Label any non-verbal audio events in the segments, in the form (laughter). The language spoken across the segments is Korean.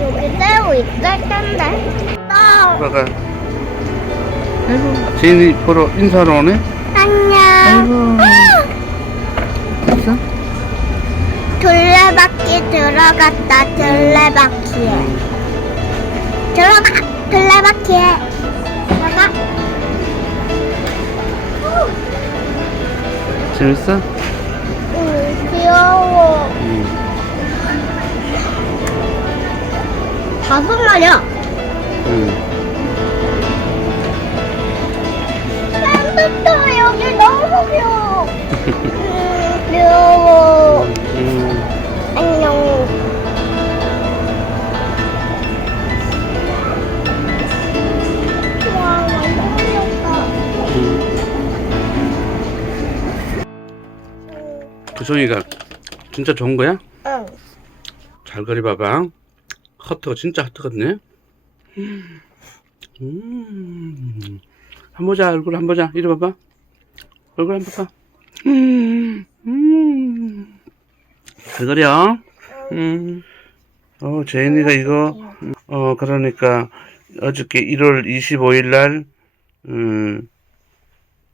여기 새우 있을 텐데. 또 아빠가 아이고 제인이 보러 인사하러 오네 안녕. 됐어? 둘레바퀴 들어갔다. 둘레바퀴에. 들어가. 둘레바퀴에. 들어가. 재밌어? 응, 귀여워. 응. 다섯 마리야. 응. 구성이가 진짜 좋은 거야? 응. 잘 그려봐봐. 하트가 진짜 하트 같네. 음. 한번 보자, 얼굴 한번 보자. 이리 봐봐. 얼굴 한번 봐. 음. 음. 잘 그려. 음. 어, 제인이가 이거, 어, 그러니까, 어저께 1월 25일 날, 음,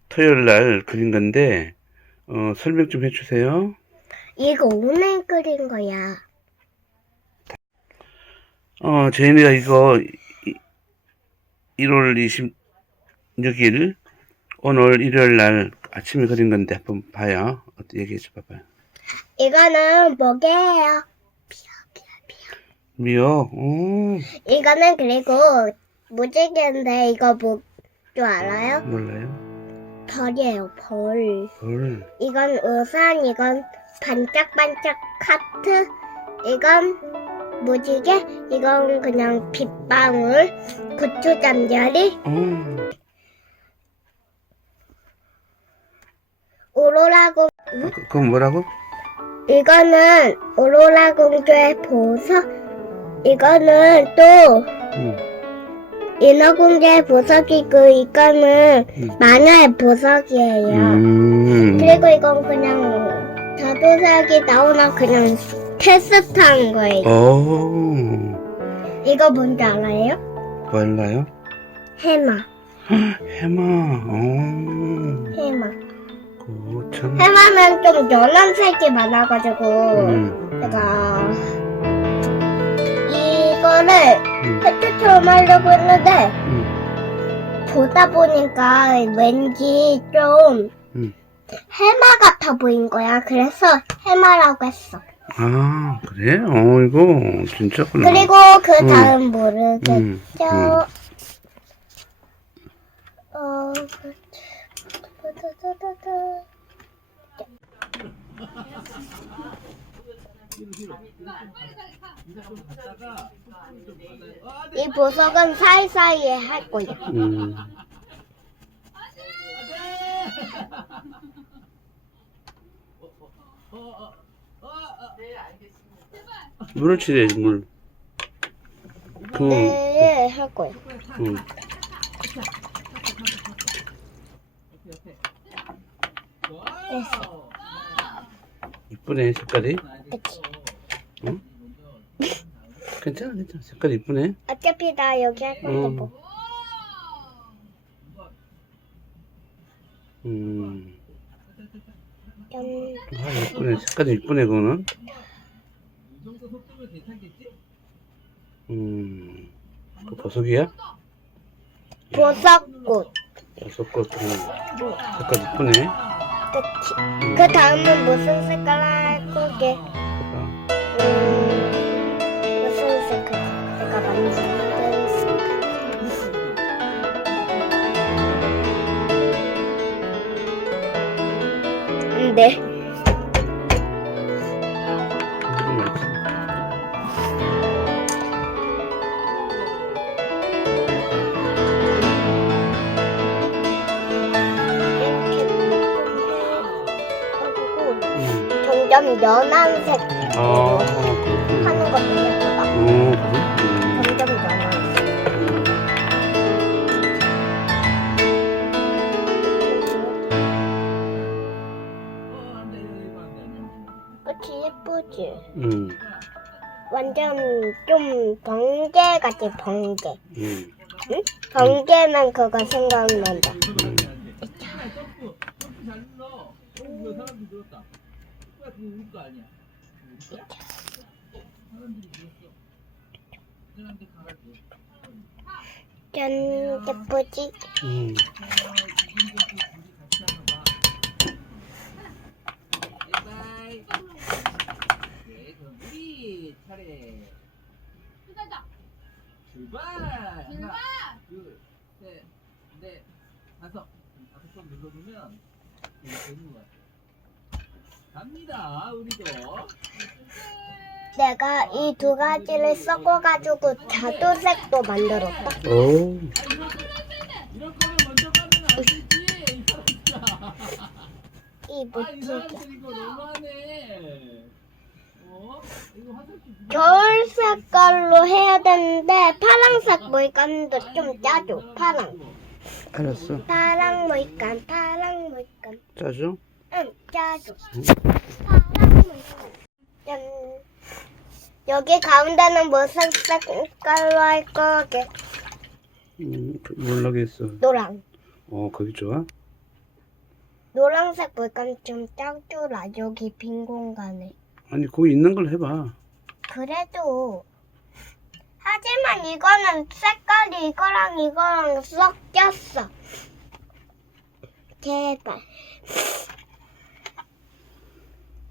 토요일 날 그린 건데, 어, 설명 좀 해주세요. 이거 오늘 그린 거야. 어, 제인이가 이거 이- 1월 26일 오늘 일요일 날 아침에 그린 건데 한번 봐요. 어떻게 얘기해 줘 봐봐요. 이거는 뭐게요? 미요. 오, 이거는 그리고 무지개인데 이거 뭐줄 알아요? 몰라요. 벌이에요, 벌. 뭘. 이건 우산, 이건 반짝반짝 하트, 이건 무지개, 이건 그냥 빗방울, 고추 잠자리, 어, 오로라 공, 그, 그건 뭐라고? 이거는 오로라 공주의 보석, 이거는 또 응. 인어공주의 보석이고, 이거는 음. 만화의 보석이에요. 음. 그리고 이건 그냥 자도색이 나오나 그냥 테스트한 거예요. 오, 이거 뭔지 알아요? 몰라요? 해마. 해마. 오, 해마. 그, 참. 해마는 좀 연한 색이 많아가지고 음, 제가 이거를 음, 해투처럼 하려고 했는데 음, 보다 보니까 왠지 좀 음. 해마 같아 보인 거야. 그래서 해마라고 했어. 아, 그래? 어, 이거 진짜구나. 그리고 그 다음 모르겠죠. 음, 음. 어, 이 보석은 사이사이에 할 거야. 음. 물을 칠해야지 물. 그, 네, 할 거야. 음. 됐어. 이쁘네 색깔이. 그치. 괜찮아 괜찮아 색깔 이쁘네. 어차피 나 여기 할 건데 음. 뭐. 음. 짠. 아 이쁘네 색깔이 이쁘네 그거는. 음. 그 보석이야? 보석꽃. 보석꽃 그 색깔 이쁘네. 그치. 음. 그 다음은 무슨 색깔 할 거게? 봐봐. 음, 무슨 점점 연한색 아, 하는 것도 예쁘다. 오, 응, 음. 완전 좀 번개 같아 번개. 응. 응? 번개만 그거 생각난다. 음. 짠, 예쁘지? 음. 우리 차례. 출발. 하나, 둘, 셋, 넷, 다섯. 다섯 번 눌러보면 이게 되는 것 같아요. 갑니다, 우리도. 내가 이 두 가지를 섞어가지고 자두색도 만들었다. 오, 이럴 거면 먼저 가면 안 되지. 이 사람들아. 이 아, 이 무지개. 사람들 이거 너무하네. 어? 이거 화장실 누가 겨울 색깔로 해야 되는데 파란색 물감도 좀 짜줘. 파랑. 알았어. 파랑 물감, 파랑 물감. 짜죠? 응. 짠. 여기 가운데는 무슨 색깔로 할 거게? 음, 그 모르겠어. 노랑. 어, 거기 좋아? 노란색 물감 좀 짜주라. 여기 빈 공간에. 아니, 거기 있는 걸 해봐. 그래도 하지만 이거는 색깔이 이거랑 이거랑 섞였어. 제발.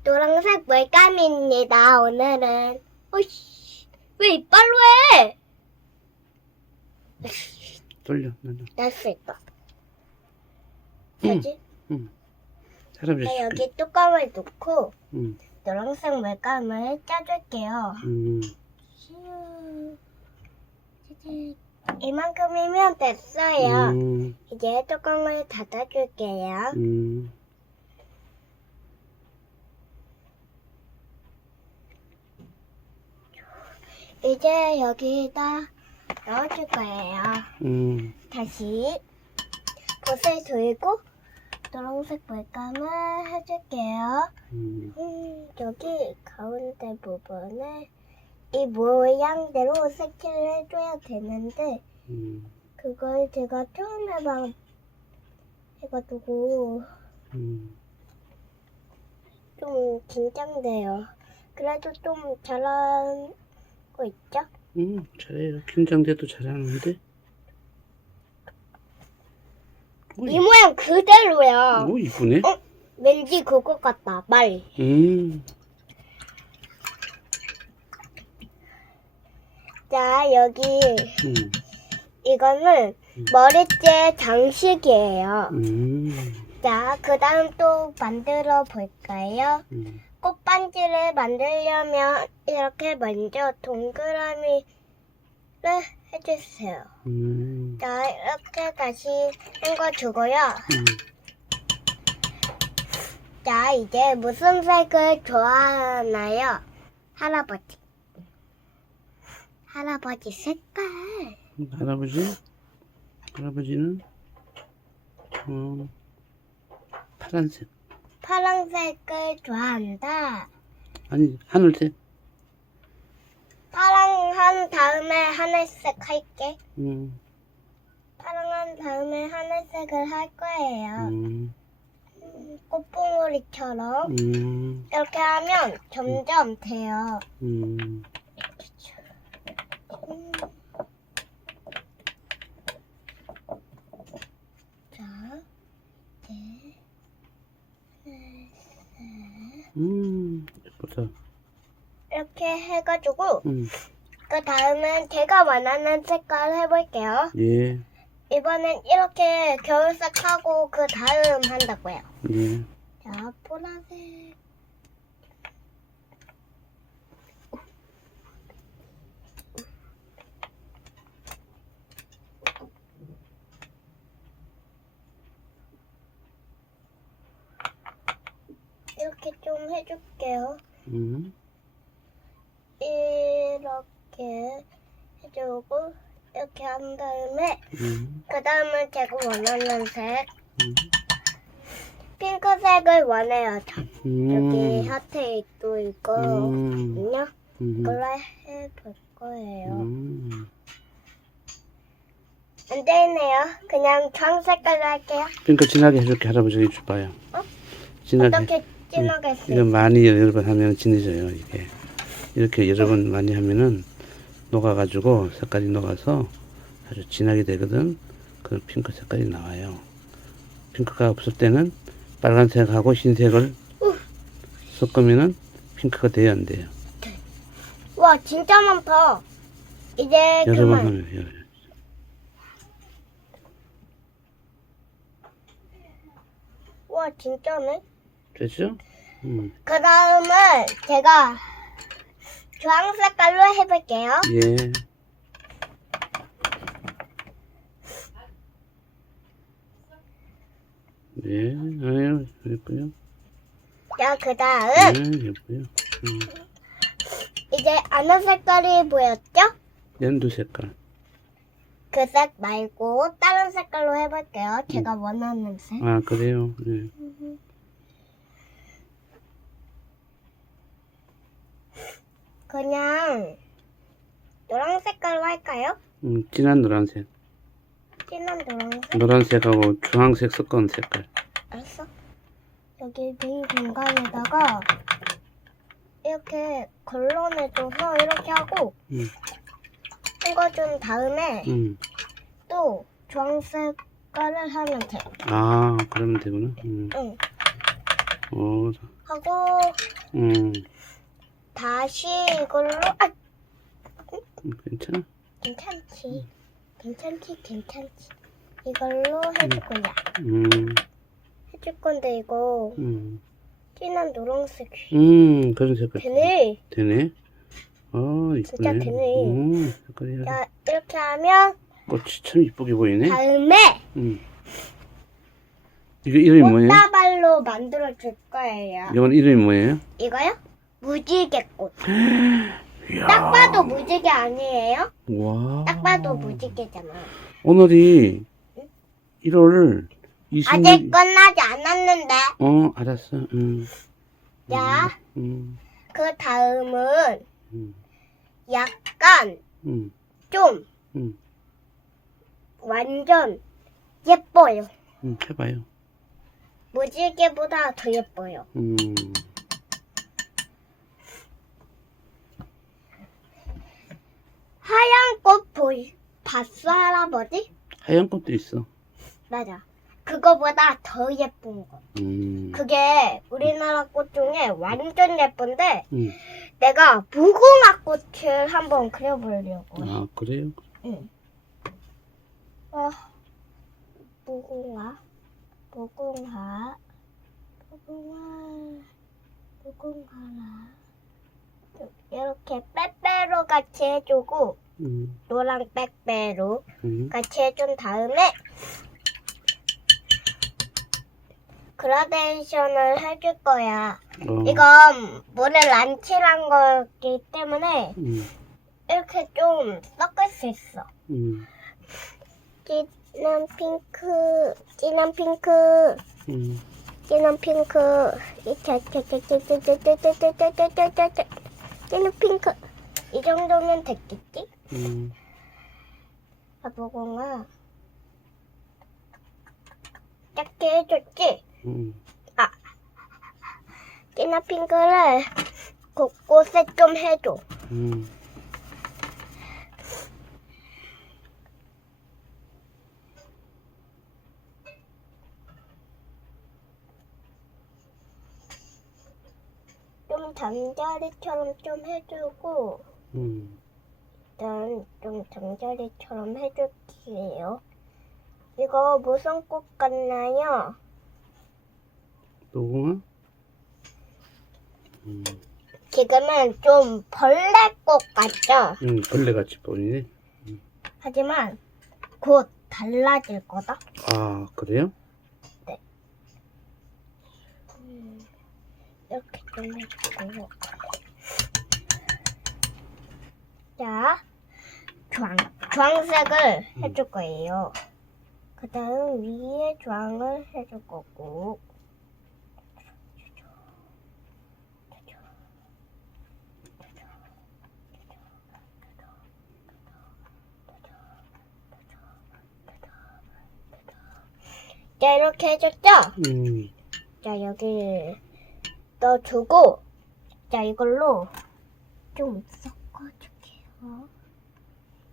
노란색 물감입니다. 오늘은. 어이씨, 왜 이빨로 해? 돌려, 나도. 됐을까? 응. 되지? 자, 줄게. 여기 뚜껑을 놓고 응, 노란색 물감을 짜줄게요. 음, 슈. 짜잔. 이만큼이면 됐어요. 음, 이제 뚜껑을 닫아줄게요. 음. 이제 여기다 넣어줄 거예요. 음, 다시 붓을 들고 노란색 물감을 해줄게요. 음, 음, 여기 가운데 부분에 이 모양대로 색칠을 해줘야 되는데 음, 그걸 제가 처음에 막 해가지고 음. 좀 긴장돼요. 그래도 좀 잘한 거 있죠? 음, 잘해요. 긴장돼도 잘하는데. 오, 이 모양 그대로야. 오, 이쁘네. 어? 왠지 그거 같다. 말. 음, 자, 여기 음, 이거는 머리띠 장식이에요. 음, 자, 그 다음 또 만들어 볼까요? 음. 꽃반지를 만들려면 이렇게 먼저 동그라미를 해주세요. 음, 자, 이렇게 다시 헹궈주고요. 음. 자, 이제 무슨 색을 좋아하나요? 할아버지. 할아버지 색깔. 할아버지? 할아버지는 어, 파란색. 파란색을 좋아한다. 아니 하늘색. 파랑 한 다음에 하늘색 할게. 음, 파랑 한 다음에 하늘색을 할 거예요. 음, 음, 꽃봉오리처럼. 음, 이렇게 하면 점점 돼요. 음. 음. 자, 네. 음, 예쁘다. 이렇게 해가지고 음, 그 다음은 제가 원하는 색깔 해볼게요. 예, 이번엔 이렇게 겨울색 하고 그 다음 한다고요. 예. 자, 보라색. 이렇게 좀 해줄게요. 음, 이렇게 해주고 이렇게 한 다음에 음, 그 다음은 제가 원하는 색 음, 핑크색 주황색을 원해요. 저- 음. 여기 하트도 음. 있냐? 음. 이걸로 해볼 거예요. 음. 안 되네요. 그냥 주황 색깔로 할게요. 그러니까 진하게 해줄게 할아버지가 해줘봐요. 어? 진하게. 어떻게 진하게 이거 쓸? 많이 여러 번 하면 진해져요 이게. 이렇게 여러 번 많이 하면은 녹아가지고 색깔이 녹아서 아주 진하게 되거든. 그 핑크 색깔이 나와요. 핑크가 없을 때는 빨간색하고 흰색을 우. 섞으면은 핑크가 돼야 안 돼요. 와, 진짜 많다. 이제 여러 번 그만. 하면 여러. 와, 진짜네. 됐죠? 음. 그 다음은 제가 주황 색깔로 해볼게요. 예. 네, 아유, 예쁘요. 자, 그 다음 네, 예쁘요. 음. 이제 아는 색깔이 보였죠? 연두 색깔. 그 색 말고 다른 색깔로 해볼게요. 제가 원하는 색. 아, 그래요. 네. 그냥 노란 색깔로 할까요? 음, 진한 노란색. 진한 노란색? 노란색하고 주황색 섞은 색깔. 알았어. 여기 빈 공간에다가 이렇게 걸러내줘서 이렇게 하고 음, 헹궈준 다음에 음. 또 주황색깔을 하면 돼. 아, 그러면 되구나. 음. 응. 어, 하고 음, 다시 이걸로 아 음, 괜찮아. 괜찮지. 괜찮지 괜찮지. 이걸로 해줄 거야. 음, 해줄 건데 이거 음, 진한 노란색 음, 그런 색깔. 되네. 되네. 어, 이쁘네. 진짜 되네. 음, 색깔이 아주 자 이렇게 하면 꽃이 참 이쁘게 보이네. 다음에 음. 이거 이름이 뭐예요? 꽃다발로 만들어 줄 거예요. 이건 이름이 뭐예요? 이거요? 무지개꽃. (gasps) 이야. 딱 봐도 무지개 아니에요? 와. 딱 봐도 무지개잖아. 오늘이 1월 26일. 아직 끝나지 않았는데. 어, 알았어. 음. 자, 음. 그 다음은 음. 약간 음. 좀 음. 완전 예뻐요. 음. 해봐요. 무지개보다 더 예뻐요. 음. 하얀 꽃 보이 봤어 할아버지? 하얀 꽃도 있어. 맞아. 그거보다 더 예쁜 거. 음. 그게 우리나라 꽃 중에 완전 예쁜데 음. 내가 무궁화 꽃을 한번 그려보려고. 해. 아, 그래요? 응. 어, 무궁화, 무궁화, 무궁화, 무궁화라. 이렇게 빼빼로 같이 해주고 음. 노랑 빼빼로 음. 같이 해준 다음에 그라데이션을 해줄 거야. 어. 이건 물을 안 칠한 거기 때문에 음. 이렇게 좀 섞을 수 있어. 음. 진한 핑크, 진한 핑크, 음. 진한 핑크, 이차차차차차차차차차차차차 진한 핑크. 이 정도면 됐겠지? 음. 아보공아 작게 해줬지? 음. 진한 핑크를 곳곳에 좀 해줘. 음. 좀 잠자리처럼 좀 해주고 음. 일단 좀 잠자리처럼 해줄게요. 이거 무슨 꽃 같나요? 노공아? 음. 지금은 좀 벌레 꽃 같죠? 음, 벌레같이 보이네. 하지만 곧 달라질 거다. 아, 그래요? 자, 주황. 주황색을 음. 해줄 거예요. 그 다음 위에 주황을 해줄 거고. 자, 이렇게 해줬죠? 음. 자, 여기 넣어주고, 자, 이걸로 좀 섞어줄게요.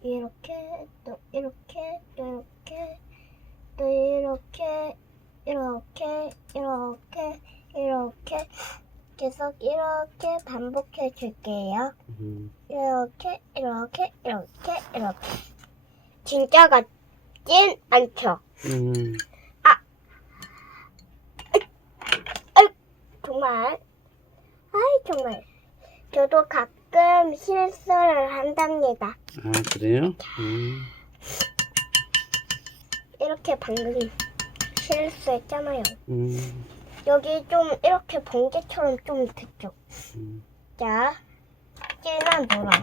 이렇게, 또 이렇게, 또 이렇게, 또 이렇게, 이렇게, 이렇게, 이렇게, 계속 이렇게 반복해 줄게요. 음. 이렇게, 이렇게, 이렇게, 이렇게. 진짜 같진 않죠? 음. 정말. 아이, 정말. 저도 가끔 실수를 한답니다. 아, 그래요? 음. 이렇게 방금 실수했잖아요. 음. 여기 좀 이렇게 번개처럼 좀 됐죠. 음. 자, 진한 노랑.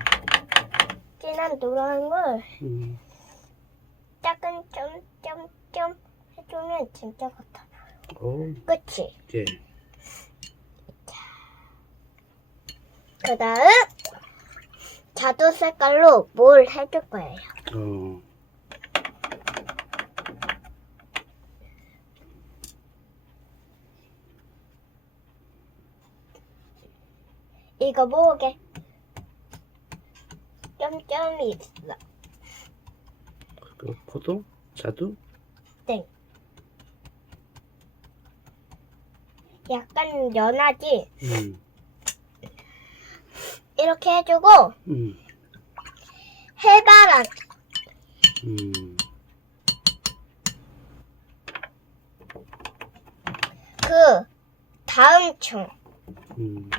진한 노랑을 음. 작은 점점점 해주면 진짜 같아. 오, 그치? 예. 그 다음, 자두 색깔로 뭘 해줄 거예요. 어. 이거 뭐게? 점점이 있어. 그 포도? 자두? 땡. 약간 연하지? 음. 이렇게 해주고, 음. 해바라기. 음. 그, 다음 층. 음.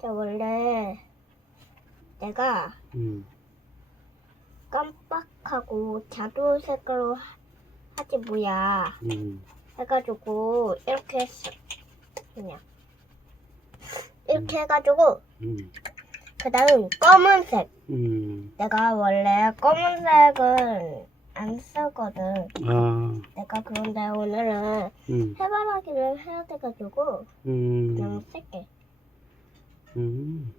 저 원래, 내가 음. 깜빡하고 자두 색깔로 하- 하지 뭐야. 음. 해가지고, 이렇게 했어. 그냥. 이렇게 해가지고, 음. 그 다음 검은색. 음. 내가 원래 검은색은 안 쓰거든. 아. 내가 그런데 오늘은 음. 해바라기를 해야 돼가지고 음. 그냥 쓸게. 음.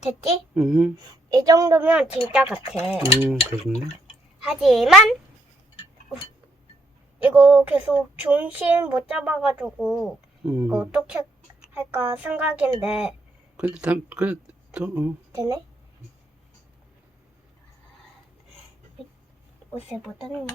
됐지? 음. 이 정도면 진짜 같아. 음. 그렇네. 하지만 어, 이거 계속 중심 못 잡아가지고 음. 이거 어떻게 할까 생각인데 근데 다, 그래, 또, 어. 되네? 옷을 못 떴네.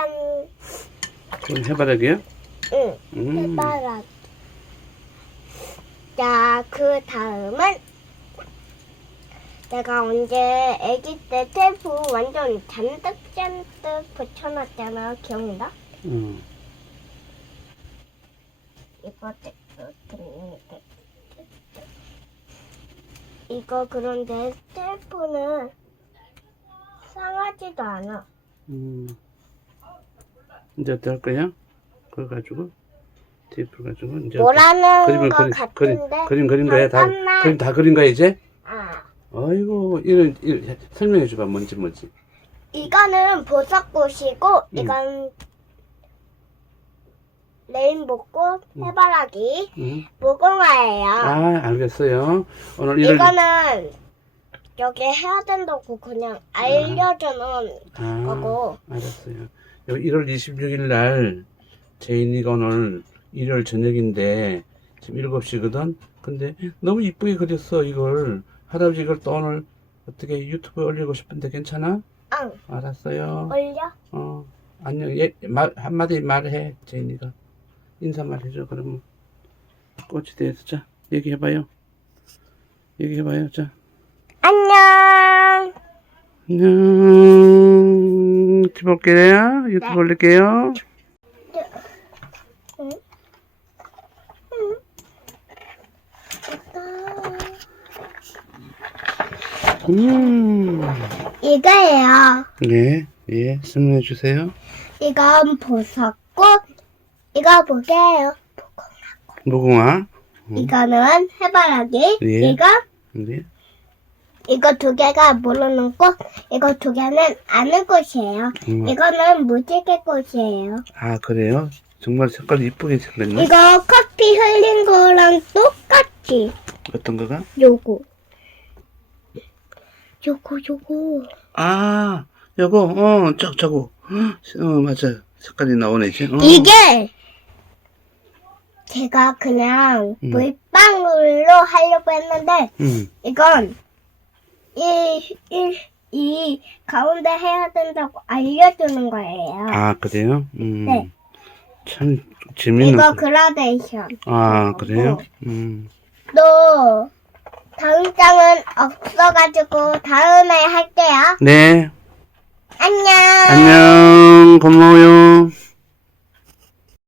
짠. 그럼 해바라기야? 응. 음. 해바라기. 자, 그 다음은 내가 언제 아기 때 테이프 완전 잔뜩 잔뜩 붙여놨잖아. 기억나? 어. 이거 테이프 이렇게. 이거 그런데 테이프는 상하지도 않아. 음. 이제 어떻게 할 거야? 그걸 가지고, 테이프 가지고, 이제. 뭐라는 그림을 것 그리, 같은데. 그림 그린 거야? 다, 잠깐만. 그림 다 그린 거야, 이제? 아. 아이고, 이런, 이런, 설명해 줘봐, 뭔지, 뭔지. 이거는 보석꽃이고 음. 이건 레인보꽃 음. 해바라기 응? 무궁화예요. 아, 알겠어요. 오늘 이를, 이거는 여기 해야 된다고 그냥 알려줘 놓은 아, 거고 알았어요. 여기 1월 26일 날, 제인이가 오늘 일요일 저녁인데, 지금 7시거든? 근데 너무 이쁘게 그렸어, 이걸. 할아버지 이걸 또 오늘 어떻게 유튜브에 올리고 싶은데 괜찮아? 응 알았어요. 올려 어, 안녕. 예, 말, 한마디 말해, 제인이가. 인사말 해줘, 그러면. 꽃에 대해서, 자, 얘기해봐요. 얘기해봐요, 자. 안녕 안녕. 유튜브 올게요. 유튜브 올릴게요. 음. 이거예요. 네, 예, 설명해 주세요. 이건 보석꽃, 이거 보게요. 무궁화, 음. 이거는 해바라기, 예. 이건 네. 이거 두 개가 모르는 꽃. 이거 두 개는 아는 꽃이에요. 음. 이거는 무지개 꽃이에요. 아, 그래요? 정말 색깔 이쁘게 생겼네. 이거 커피 흘린 거랑 똑같지. 어떤 거가? 요거. 요거 요거. 아, 요거, 어, 저, 저거. 어, 맞아. 색깔이 나오네, 이제. 어. 이게 제가 그냥 음. 물방울로 하려고 했는데 음, 이건 이, 이, 이 가운데 해야 된다고 알려주는 거예요. 아, 그래요? 음. 네. 참, 재밌는. 이거 거. 그라데이션. 아, 그래요? 음. 또 다음 장은 없어가지고 다음에 할게요. 네. 안녕. 안녕. 고마워요.